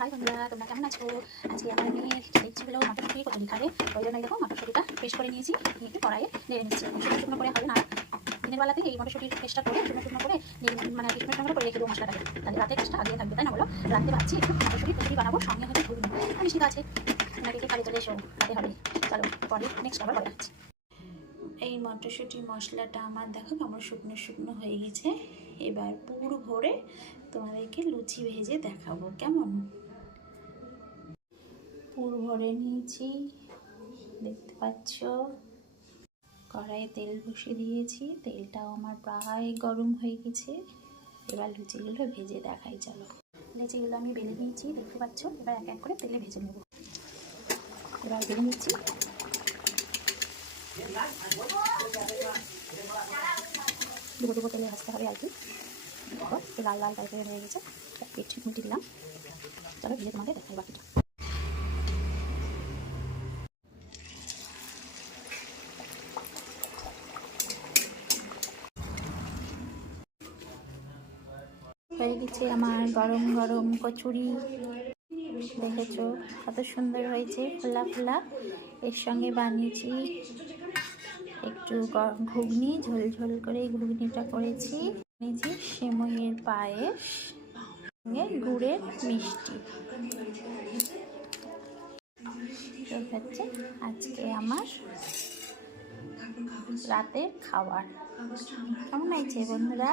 High বন্ধুরা তোমরা কেমন আছো? আজকে আমার মেয়ে দেখছি হলো মটরশুঁটি কচুরি ওই জন্য দেখো মটরশুঁটিটা পেস্ট করে নিয়েছি, নিয়ে একটু কড়াইয়ে নেড়ে নিচ্ছি। শুকনো শুকনো করে হবে না। দিনের বেলাতে এই মটরশুঁটির পেস্টটা করে শুকনো শুকনো করে মানে একটু শুকনো করে রেখে দেবো মশলাটাকে। তাহলে রাতে কাজটা আগে থাকবে, তাই না বলো? রাতে ভাবছি একটু মটরশুঁটি কচুরি বানাবো, সঙ্গে হয়তো আমি সেটা আছে ওনাকে খালি চলে এসো, রাতে হবে। চলো, পরে নেক্সট আবার পরে যাচ্ছি এই মটরশুঁটি মশলাটা আমার দেখো কেমন শুকনো শুকনো হয়ে গেছে। এবার পুরো ভরে তোমাদেরকে লুচি ভেজে দেখাবো, কেমন? পুর ভরে নিয়েছি। দেখতে পাচ্ছ? কড়াইয়ে তেল বসিয়ে দিয়েছি। তেলটাও আমার প্রায় গরম হয়ে গেছে। এবার লুচিগুলো ভেজে দেখাই, চলো। লুচিগুলো আমি বেলে নিয়েছি, দেখতে পাচ্ছ? এবার এক এক করে তেলে ভেজে নেব। এবার বেলে নিচ্ছি। দুটো দুটো তেলে ভাজতে হবে আর কি। লাল লাল টাইপের হয়ে গেছে। পিঠ মুটি দিলাম। চলো, ভেজে তোমাকে দেখাই বাকিটা। হয়ে গেছে আমার গরম গরম কচুরি। দেখেছ? কত সুন্দর হয়েছে খোলা খোলা এর সঙ্গে বানিয়েছি একটু ঘুগনি, ঝোল ঝোল করে ঘুগনিটা করেছি। বানিয়েছি সেমইয়ের পায়েস, সঙ্গে গুড়ের মিষ্টি। হচ্ছে আজকে আমার রাতের খাবার। কেমন হয়েছে বন্ধুরা?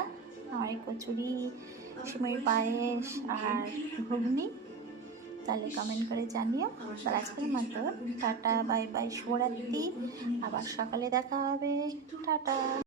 আমার কচুরি সময় পায়েস আর ঘুগনি। তাহলে কমেন্ট করে জানিও। আর আজকের মতো টাটা বাই বাই শুভরাত্রি। আবার সকালে দেখা হবে। টাটা।